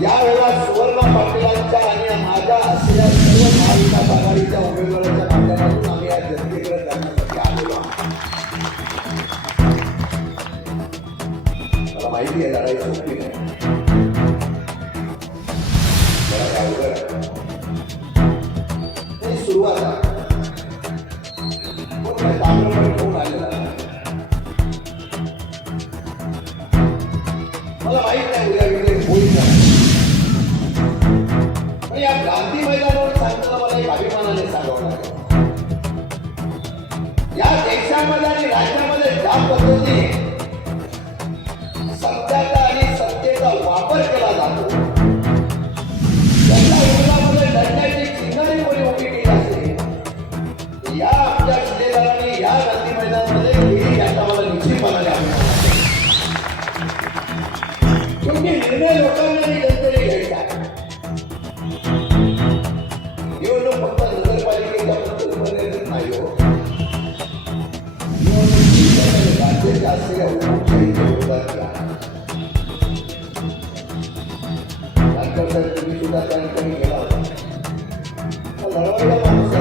यावेळेला सुवर्ण पाटीलांच्या आणि माझ्या असलेल्या सर्व महाविकास आघाडीच्या उमेदवारांच्या माध्यमातून आम्ही या जनतेकडे जाण्यासाठी आलेलो आहोत. मला माहिती आहे लढाई सोपी नाही, लढाई अवघड आहे. सुरुवात आहे पण काय तांबडपणे होऊन आलेला नाही. मला माहित नाही उद्या वेगळे होईल का. या गांधी मैदानावर सांगताना मला एक अभिमानाने सांगावं लागेल, या देशामध्ये आणि राज्यामध्ये ज्या पद्धतीने सत्याचा आणि सत्तेचा वापर केला जातो, त्याच्या विरोधामध्ये लढण्याची चिन्हही कोणी उभी केली असेल, या आमच्या शिलेदारांनी या गांधी मैदानामध्ये केली याचा मला निश्चितपणाने अभिमान आहे. क्योंकि निर्णय लोकांना आणि जनतेने घ्यायचा आहे. फक्त नगरपालिकेच्या बद्दल नाही हो, राज्याच्या असलेल्या हुकुमशाहीच्या विरोधात तुम्ही सुद्धा त्या ठिकाणी गेला होता. लढवायला माणूस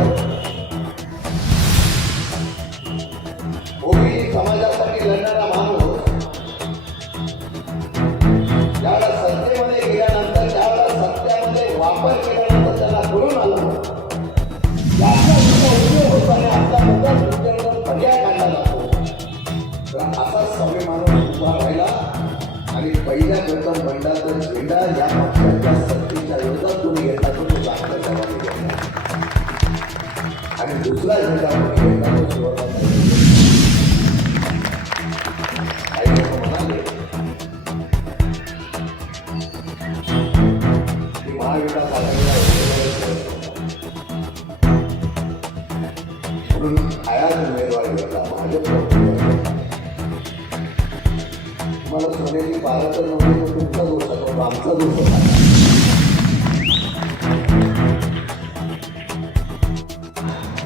ओबीसी समाजासाठी लढणारा माणूस ज्यावेळेला सत्तेमध्ये गेल्यानंतर, त्यावेळेला सत्यामध्ये वापर केल्यानंतर त्यांना कळून आलं पर्याय काढला जातो. तर असाच सवय माणूस उभा राहिला आणि पहिल्या प्रथम बंडाचा झेंडा या पक्षाच्या सत्तेच्या विरोधात तुम्ही घेतला तो चांगल्या जबाबदारी घेतला आणि दुसरा झेंडा तुम्ही घेतला तो सुरुवात काही लोक म्हणाले की महाविकास आघाडीला म्हणून आयात उमेदवारी होता भाजपचा तुम्हाला सोन्याची पारं तर नव्हती, तो तुमचा दोष होता, आमचा दोष होता.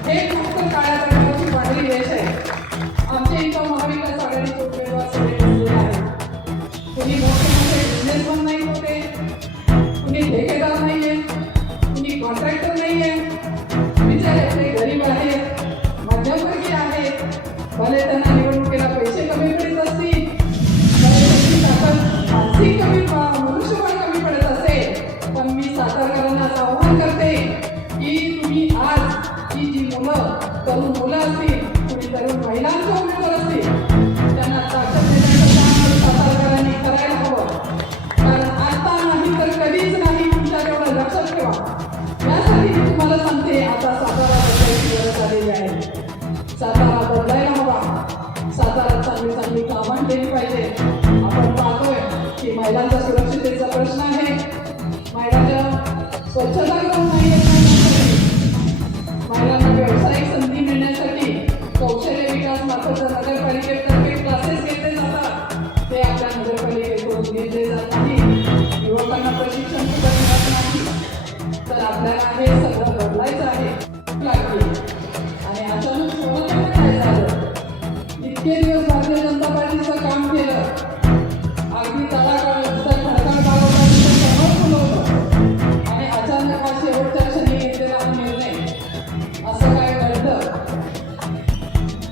हे फक्त काळ्या रंगाची पांढरी रेष आहे. आमच्या इथं महाविकास आघाडीचे उमेदवार सगळे बसलेले आहेत. कुणी मोठे मोठे बिझनेसमन नाही होते, कुणी ठेकेदार नाहीये, कुणी कॉन्ट्रॅक्टर नाहीये, बिचारे आपले गरीब आहेत, मध्यमवर्गीय आहेत. भले त्यांना निवडणुकीला पैसे कमी पडत असतील, भले त्यांची ताकद मानसिक मनुष्यबळ कमी पडत असेल, पण मी सातारकरांना आवाहन करते की तुम्ही आज ही जी मुलं, तरुण मुलं असतील, कुणी तरुण महिलांचे उमेदवार असतील, त्यांना ताकद देण्याचं काम सातारकरांनी करायला हवं. कारण आता नाही तर कधीच नाही, तुमच्याकडे लक्षात ठेवा. यासाठी मी तुम्हाला सांगते, आता सातारा बदलायची गरज आलेली आहे. सातारा बदलायला हवा. सातारा चांगली चांगली कामं केली पाहिजे. आपण पाहतोय की महिलांच्या सुरक्षिततेचा प्रश्न आहे, महिलांच्या स्वच्छतागृह नाही येत, महिलांना व्यावसायिक संधी मिळण्यासाठी कौशल्य विकास मार्फत नगरपालिकेतर्फे क्लासेस घेतले जातात, ते आपल्या नगरपालिकेकडून घेतले जात नाही. युवकांना प्रशिक्षण सुद्धा मिळत नाही. तर आपल्याला हे सगळं बदलायचं आहे लागली. आणि अचानक सोडत काय झालं, इतके दिवस भारतीय जनता पार्टीचं काम केलं, अगदी तळागाळ खडकाळ गावाला समोर फुलवलं आणि अचानक हा शेवटच्या क्षणी घेतलेला हा निर्णय असं काय घडलं.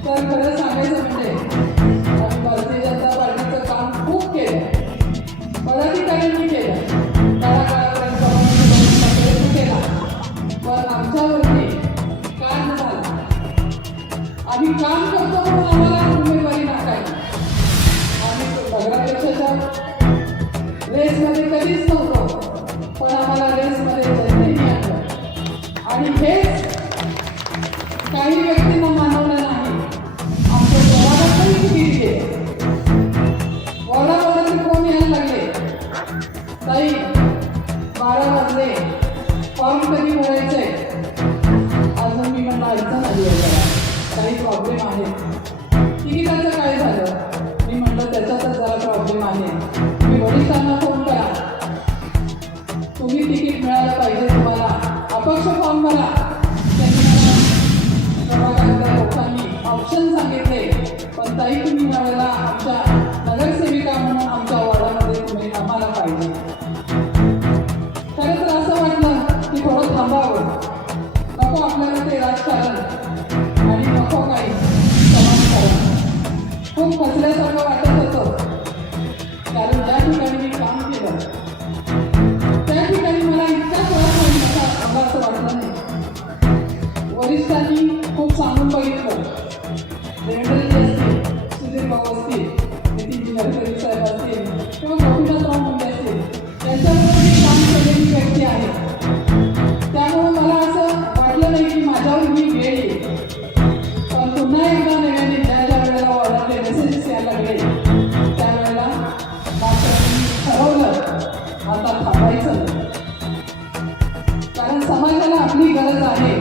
तर खरं सांगायचं म्हणजे आम्ही भारतीय जनता पार्टीचं काम खूप केलं, पदाधिकाऱ्यांनी केलं, तळागाळापर्यंत प्रयत्न केला, पण आमच्यावरती काम झालं. आम्ही काम करतो म्हणून आम्हाला उमेदवारी नाही. खूप फसल्यासारखं वाटत होतं. कारण ज्या ठिकाणी मी काम केलं त्या ठिकाणी मला इतका त्रास होईल असं वाटलं नाही. वरिष्ठांनी खूप सांगून बघितलं, देवेंद्रजी असतील, सुधीर भाऊ असतील, नितीनजी गडकरी साहेब असतील किंवा गोपीनाथराव मुंडे असतील, त्यांच्याबरोबर मी काम केलेली व्यक्ती आहे. त्यामुळे मला असं वाटलं नाही की माझ्यावर ही वेळ येईल. पण पुन्हा एकदा नव्याने ज्या वेळेला ऑर्डरचे मेसेजेस यायला लागले त्यावेळेला मात्र मी ठरवलं आता थांबायचं नाही. कारण समाजाला आपली गरज आहे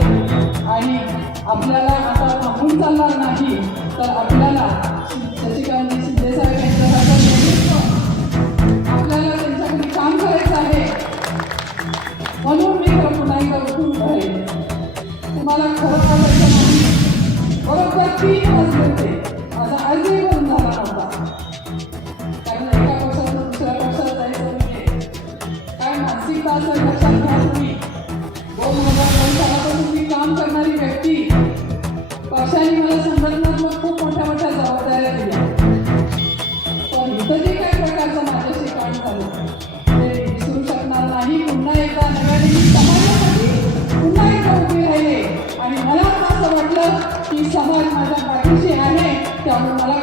आणि आपल्याला आता थांबून चालणार नाही. तर आपल्याला शशिकांत शिंदे साहेब यांच्यासारखं नेतृत्व आपल्याला त्यांच्याकडे काम करायचं आहे. म्हणून मी पुन्हा एकदा उठून राहील. तुम्हाला खरं सांगायचं नाही, बरोबर 3 वाजले होते, माझा आजही बंद झाला नव्हता. कारण एका पक्षातून दुसऱ्या पक्षात जायचं म्हणजे काय मानसिकता असेल लक्षात घ्या तुम्ही. 2009 सालापासून मी काम करणारी व्यक्ती, पक्षाने मला संघटनात्मक खूप मोठ्या मोठ्या जबाबदाऱ्या दिल्या. पण इथं जे काही प्रकारचं माझ्याशी काम झालं ते विसरू शकणार नाही. पुन्हा एकदा नव्याने मी समाजासाठी पुन्हा एकदा उभी राहिले आणि मला असं वाटलं की समाज माझ्या पाठीशी आहे. त्यामुळे मला